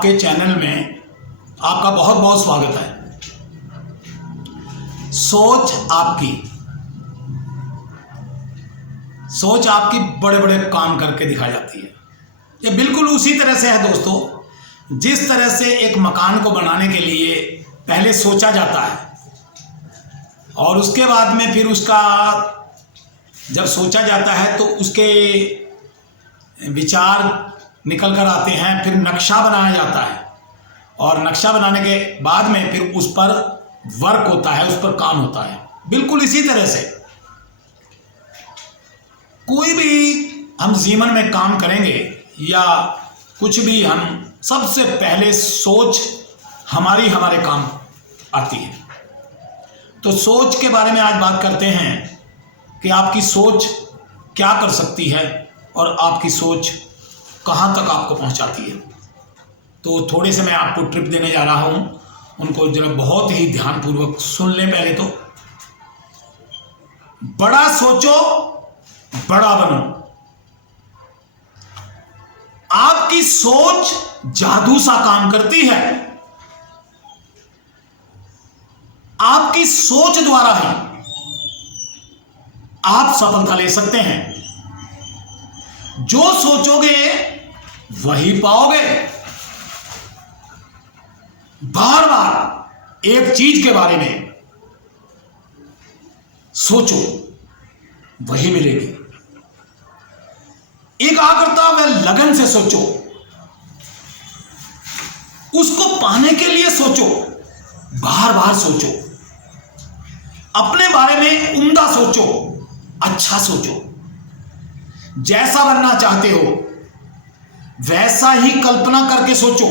आपके चैनल में आपका बहुत बहुत स्वागत है। सोच आपकी बड़े बड़े काम करके दिखाई जाती है। ये बिल्कुल उसी तरह से है दोस्तों, जिस तरह से एक मकान को बनाने के लिए पहले सोचा जाता है और उसके बाद में फिर उसका जब सोचा जाता है तो उसके विचार निकल कर आते हैं, फिर नक्शा बनाया जाता है और नक्शा बनाने के बाद में फिर उस पर वर्क होता है, उस पर काम होता है। बिल्कुल इसी तरह से कोई भी हम जीवन में काम करेंगे या कुछ भी, हम सबसे पहले सोच हमारे काम आती है। तो सोच के बारे में आज बात करते हैं कि आपकी सोच क्या कर सकती है और आपकी सोच कहाँ तक आपको पहुँचाती है। तो थोड़े से मैं आपको ट्रिप देने जा रहा हूँ, उनको जरा बहुत ही ध्यानपूर्वक सुन लें। पहले तो बड़ा सोचो बड़ा बनो। आपकी सोच जादू सा काम करती है। आपकी सोच द्वारा ही आप सफलता ले सकते हैं। जो सोचोगे वही पाओगे। बार बार एक चीज के बारे में सोचो, वही मिलेगी। एकाग्रता व लगन से सोचो, उसको पाने के लिए सोचो, बार बार सोचो। अपने बारे में उम्दा सोचो, अच्छा सोचो। जैसा बनना चाहते हो वैसा ही कल्पना करके सोचो।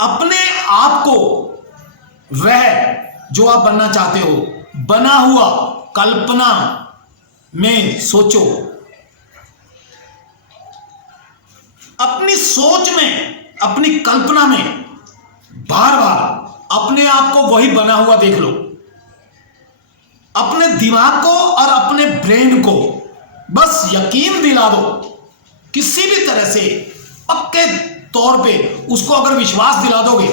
अपने आप को वह जो आप बनना चाहते हो बना हुआ कल्पना में सोचो। अपनी सोच में, अपनी कल्पना में बार बार अपने आप को वही बना हुआ देख लो। अपने दिमाग को और अपने ब्रेन को बस यकीन दिला दो, किसी भी तरह से पक्के तौर पे उसको अगर विश्वास दिला दोगे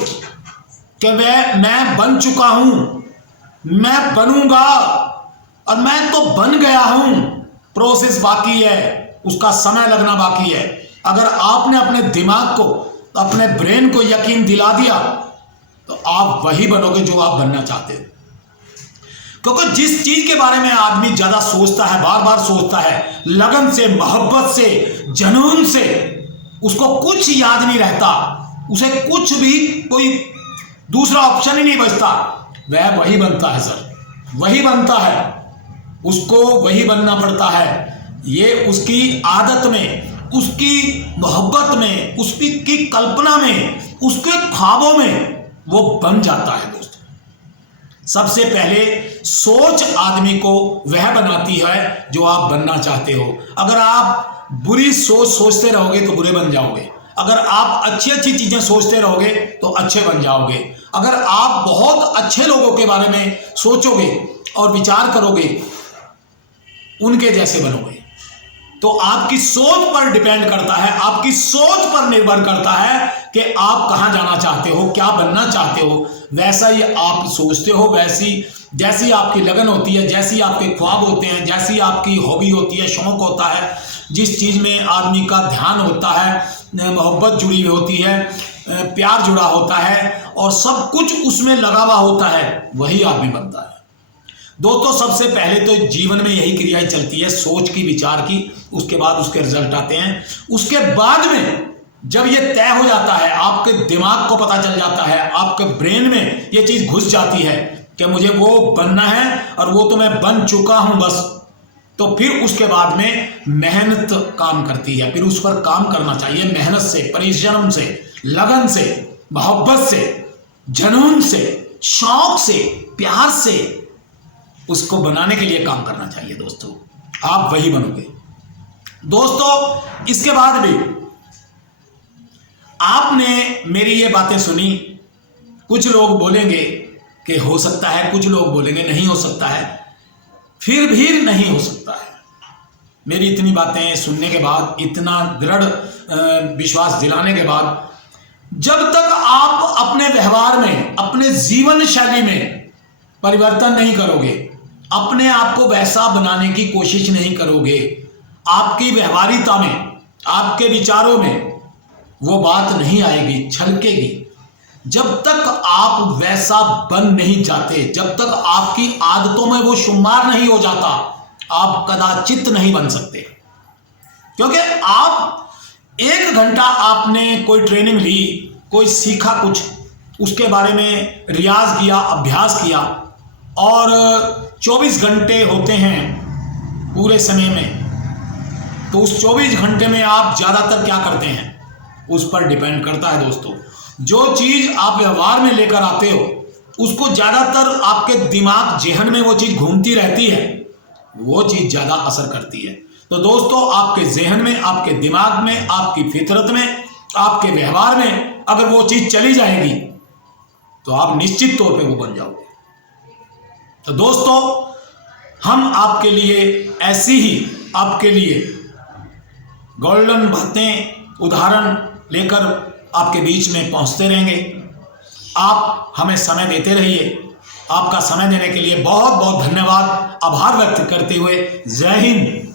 कि मैं बन चुका हूं, मैं बनूंगा और मैं तो बन गया हूं, प्रोसेस बाकी है, उसका समय लगना बाकी है। अगर आपने अपने दिमाग को, अपने ब्रेन को यकीन दिला दिया तो आप वही बनोगे जो आप बनना चाहते हो। क्योंकि जिस चीज के बारे में आदमी ज्यादा सोचता है, बार बार सोचता है, लगन से, मोहब्बत से, जुनून से, उसको कुछ याद नहीं रहता, उसे कुछ भी कोई दूसरा ऑप्शन ही नहीं बचता, वह वही बनता है सर, वही बनता है, उसको वही बनना पड़ता है। ये उसकी आदत में, उसकी मोहब्बत में, उसकी कल्पना में, उसके ख्वाबों में वो बन जाता है दोस्तों। सबसे पहले सोच आदमी को वह बनाती है जो आप बनना चाहते हो। अगर आप बुरी सोच सोचते रहोगे तो बुरे बन जाओगे। अगर आप अच्छी अच्छी चीजें सोचते रहोगे तो अच्छे बन जाओगे। अगर आप बहुत अच्छे लोगों के बारे में सोचोगे और विचार करोगे, उनके जैसे बनोगे। तो आपकी सोच पर डिपेंड करता है, आपकी सोच पर निर्भर करता है कि आप कहां जाना चाहते हो, क्या बनना चाहते हो। वैसा ही आप सोचते हो, जैसी आपकी लगन होती है, जैसी आपके ख्वाब होते हैं, जैसी आपकी हॉबी होती है, शौक होता है, जिस चीज में आदमी का ध्यान होता है, मोहब्बत जुड़ी होती है, प्यार जुड़ा होता है और सब कुछ उसमें लगा हुआ होता है, वही आदमी बनता है। दोस्तों सबसे पहले तो जीवन में यही क्रियाएं चलती है, सोच की, विचार की, उसके बाद उसके रिजल्ट आते हैं। उसके बाद में जब ये तय हो जाता है, आपके दिमाग को पता चल जाता है, आपके ब्रेन में ये चीज घुस जाती है कि मुझे वो बनना है और वो तो मैं बन चुका हूं बस, तो फिर उसके बाद में मेहनत काम करती है। फिर उस पर काम करना चाहिए, मेहनत से, परिश्रम से, लगन से, मोहब्बत से, जुनून से, शौक से, प्यार से उसको बनाने के लिए काम करना चाहिए दोस्तों। आप वही बनोगे दोस्तों। इसके बाद भी आपने मेरी ये बातें सुनी, कुछ लोग बोलेंगे कि हो सकता है, कुछ लोग बोलेंगे नहीं हो सकता है, फिर भी नहीं हो सकता है। मेरी इतनी बातें सुनने के बाद, इतना दृढ़ विश्वास दिलाने के बाद जब तक आप अपने व्यवहार में, अपने जीवन शैली में परिवर्तन नहीं करोगे, अपने आप को वैसा बनाने की कोशिश नहीं करोगे, आपकी व्यवहारिकता में, आपके विचारों में वो बात नहीं आएगी, छलकेगी। जब तक आप वैसा बन नहीं जाते, जब तक आपकी आदतों में वो शुमार नहीं हो जाता, आप कदाचित नहीं बन सकते। क्योंकि आप 1 घंटा आपने कोई ट्रेनिंग ली, कोई सीखा कुछ, उसके बारे में रियाज किया, अभ्यास किया, और 24 घंटे होते हैं पूरे समय में, तो उस 24 घंटे में आप ज़्यादातर क्या करते हैं उस पर डिपेंड करता है दोस्तों। जो चीज़ आप व्यवहार में लेकर आते हो उसको ज़्यादातर आपके दिमाग, जेहन में वो चीज़ घूमती रहती है, वो चीज़ ज़्यादा असर करती है। तो दोस्तों, आपके जेहन में, आपके दिमाग में, आपकी फितरत में, आपके व्यवहार में अगर वो चीज़ चली जाएगी तो आप निश्चित तौर पे वो बन जाओगे। तो दोस्तों, हम आपके लिए ऐसी ही, आपके लिए गोल्डन बातें, उदाहरण लेकर आपके बीच में पहुंचते रहेंगे। आप हमें समय देते रहिए। आपका समय देने के लिए बहुत बहुत धन्यवाद। आभार व्यक्त करते हुए जय हिंद।